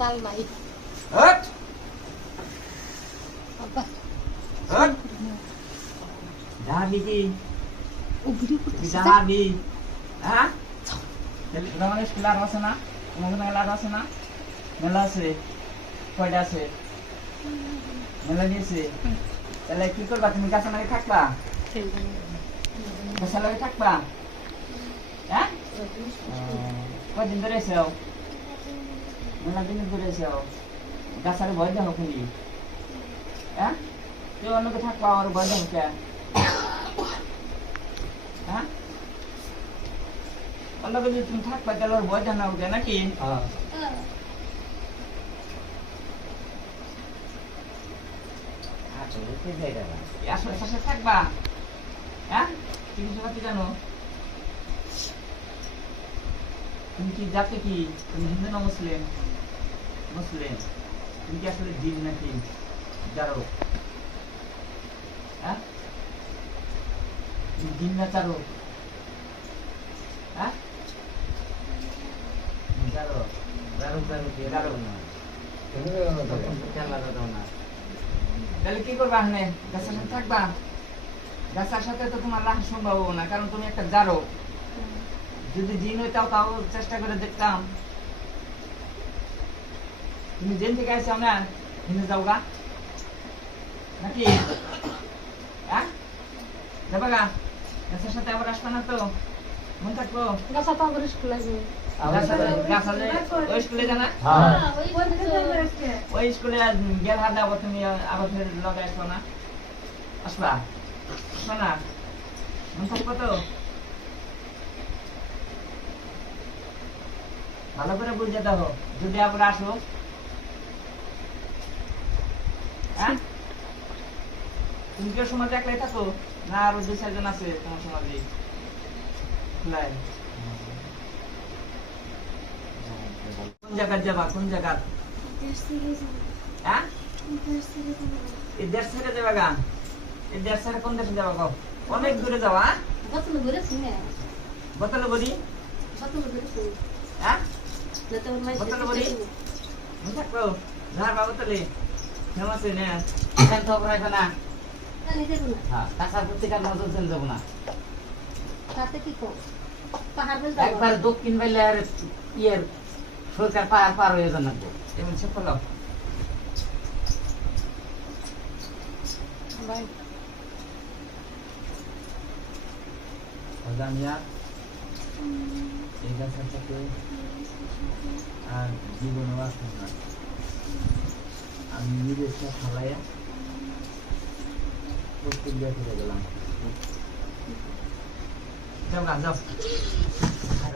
চাল নাই হট আব্বা হট যাবি কি ও ভিডিও করতেছে যাবি হ্যাঁ তোমাদের স্কুল আর আছে না তোমাদের মেলা আছে না মেলা আছে কয়টা আছে মেলা নিয়েছে তাহলে কি করবা তুমি কাছে নাকি থাকবা কাছে লাগে থাকবা হ্যাঁ কদিন ধরে এসেও মেলা দিন ধরে এসেও গাছারে ভয় দেখো খুলি হ্যাঁ কেউ অন্যকে থাকবা আর ভয় দেখো কে হ্যাঁ অন্যকে যদি তুমি থাকবা তাহলে ওর ভয় জানাও কে নাকি আসলে সাথে থাকবা হ্যাঁ চিকিৎসা পাতি জানো তুমি কি জাতে কি তুমি হিন্দু না মুসলিম মুসলিম তুমি কি আসলে জিন নাকি জারো হ্যাঁ তুমি জিন না চারো হ্যাঁ জারো জারো জারো কি জারো না তাহলে কি করবা এখানে গাছের সাথে থাকবা গাছের সাথে তো তোমার রাখা সম্ভব না কারণ তুমি একটা জারো যদি জিন হইতাও তাও চেষ্টা করে দেখতাম তুমি জেন থেকে আসছো না হিন্দু যাও গা নাকি হ্যাঁ যাবা গা গাছের সাথে আবার আসবা না তো মন থাকবো গাছা তো আবার স্কুলে যাবে ওই স্কুলে জানা ওই স্কুলে গেল হাত দাও তুমি আবার ফের লগে আসবো না আসবা আসবা না মন থাকবো তো ভালো করে বুঝে দাও যদি আবার আসো হ্যাঁ তুমি কেউ সমাজে একলাই থাকো না আরো 2-4 জন আছে তোমার সমাজে কোন জায়গায় যাবা কোন জায়গা হ্যাঁ এই দেশ থেকে যাবা গা এই দেশ থেকে কোন দেশে যাবা গো অনেক দূরে যাওয়া কত ঘুরে শুনে বোতলে বলি কত ঘুরে শুনে হ্যাঁ যত মাই বোতলে বলি মন থাকবো ধার বাবা বোতলে ফেমাস না এখান তো রাখবে না তাহলে দেব না হ্যাঁ কাঁচা পত্রিকার নজর দেন যাব না তাতে কি কো পাহাড় বলতে একবার দক্ষিণ বেলে আর ইয়ের সরকার পাহাড় পার হয়ে যান লাগবে এমন সে ফলো ভাই জানিয়া এই গাছের সাথে আর জীবনও আছে না আমি নিজের সাথে ফালাইয়া প্রত্যেক দিয়ে ফিরে গেলাম যাও গা যাও